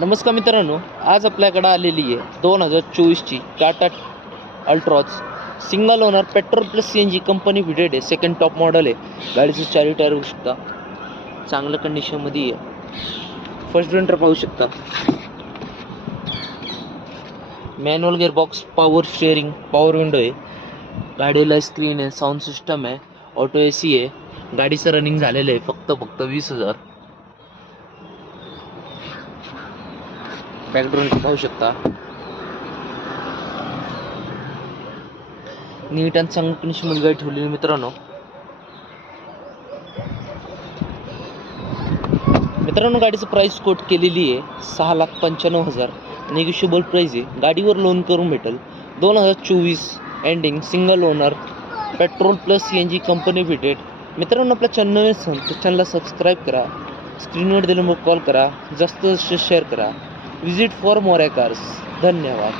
नमस्कार मित्रांनो, आज आपल्याकडे आलेली आहे 2024ची Tata Altroz single owner petrol plus CNG company fitted आहे. सेकंड टॉप मॉडेल आहे. गाडीचं चारी टायर बघू शकता, चांगल्या कंडिशनमध्ये आहे. फर्स्ट विंटर पाहू शकता. Manual gearbox, power steering, power window आहे. गाडीला स्क्रीन आहे, साऊंड सिस्टम आहे, ऑटो AC आहे. गाडीचं रनिंग झालेलं आहे फक्त 20,000. बॅकग्राऊंड पाहू शकता. नीट आणि चांगली कंडिशनमध्ये गाडी ठेवलेली मित्रांनो गाडीचं प्राइस कोट केलेली आहे 6,95,000. निगोशिएबल प्राइस आहे. गाडीवर लोन करून भेटेल. 2024 ending, single owner, petrol plus CNG company fitted. मित्रांनो आपल्या चॅनल चॅनलला सबस्क्राईब करा, स्क्रीनवर दिलेला कॉल करा, जास्त शेअर करा. Visit for more cars. धन्यवाद.